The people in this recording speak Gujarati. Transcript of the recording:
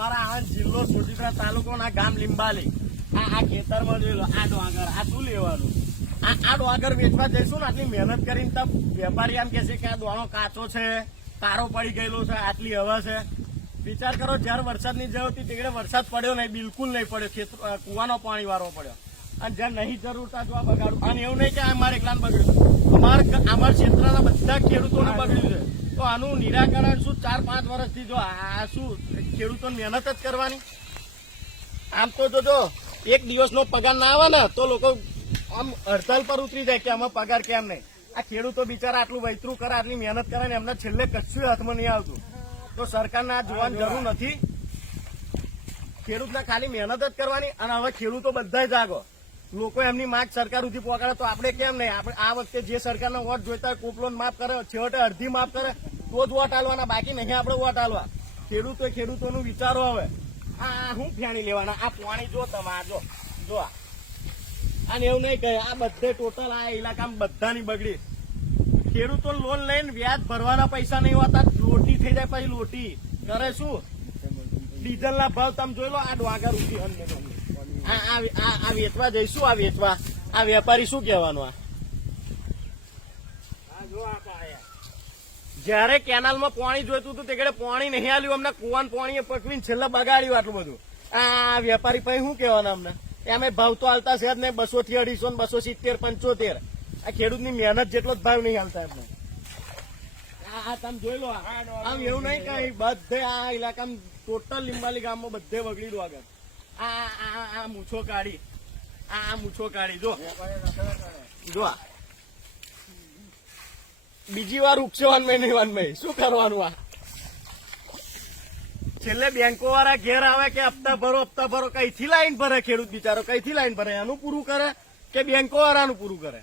અમારા આણંદ જિલ્લો સુરજીપુરા તાલુકોના ગામ લીંબાલી. આ આ ખેતરમાં જોઈ લો આ ડોંગર, આ શું લેવાનું? આ આ ડોંગર વેચવા જઈશું ને, આટલી મહેનત કરીને તમ વેપારી એમ કે છે કે આ દોણો કાચો છે તારો પડી ગયેલો છે, આટલી હવા છે. વિચાર કરો, જ્યારે વરસાદની જરૂર હતી તેગડે વરસાદ પડ્યો નહીં, બિલકુલ નહીં પડ્યો. ખેતર કૂવાનો પાણી વારો પડ્યો. અને જ્યાં નહીં જરૂર હતા જો આ બગાડું અને એવું નહીં કે આ અમારે એકલાને બગડ્યું અમારા અમારા ક્ષેત્રના બધા ખેડૂતોને બગડ્યું છે. તો આનું નિરાકરણ શું? ચાર, પાંચ વર્ષથી જો આ શું ખેડૂતો મહેનત જ કરવાની? આમ તો જોજો એક દિવસનો પગાર ના આવે ને, તો લોકો આમ હડતાલ પર ઉતરી જાય કે આમાં પગાર કેમ નહીં? આ ખેડૂતો બિચારા આટલું વૈતરું કરે, આટલી મહેનત કરે ને એમને છેલ્લે કશું હાથમાં નહીં આવતું. તો સરકારને આ જોવાની જરૂર નથી. ખેડૂતને ખાલી મહેનત જ કરવાની અને હવે ખેડૂતો બધા જાગો. લોકો એમની માગ સરકાર સુધી પહોંચાડે તો આપણે કેમ નહીં? આપણે આ વખતે જે સરકારનો વોટ જોઈતા કોપલોન કોપલો માફ કરે, છેવટે અડધી માફ કરે. તો જ વોટ આલવાના, બાકી નહીં આપણે વોટ આલવા. ખેડૂતો ખેડૂતોનું વિચારો હવે. આ હું ફેણી લેવાના? આ પાણી જો તમારે જો જો આ. અને એવું નહીં કહે, આ બધે ટોટલ આ ઇલાકામાં બધાની બગડી. ખેડૂતો લોન લઈને વ્યાજ ભરવાના પૈસા નહીં હોતા, લોટી થઈ જાય પછી લોટી. કરે શું? ડીઝલ ના ભાવ તમે જોઈ લો, આ ડોંગર ઉઠી આ, આ- આ આ વેચવા જઈશું, આ વેચવા. આ વેપારી શું કહેવાનું આ? જયારે કેનાલમાં પાણી જોઈતું હતું તે ઘડે પાણી નહીં આલ્યું. અમને કુવાન પાણી પકવીને છેલ્લે બગાડ્યું આટલું બધું. આ વેપારી પછી શું કહેવાના અમને? એમે ભાવ તો હાલતા છે જ ને બસો થી અઢીસો ને બસો સિત્તેર પંચોતેર. આ ખેડૂતની મહેનત જેટલો જ ભાવ નહીં હાલતા એમને. આ આ તમે જોઈ લો. આમ એવું નહીં કઈ બધે આ ઇલાકામાં ટોટલ લીંબાલી ગામમાં બધે વગડી દો આગળ. આ આ- મૂછો કાઢી. આ આ મૂછો કાઢી. જો. જો. બીજી વાર ઉપસે વાનભાઈ નહીં વાનભાઈ શું કરવાનું આ? છેલ્લે બેંકો વાળા ઘેર આવે કે હપ્તા ભરો હપ્તા ભરો, કઈથી લાઈન ભરે ખેડૂત બિચારો, કઈથી લાઈન ભરે? એનું પૂરું કરે કે બેંકો વાળાનું પૂરું કરે?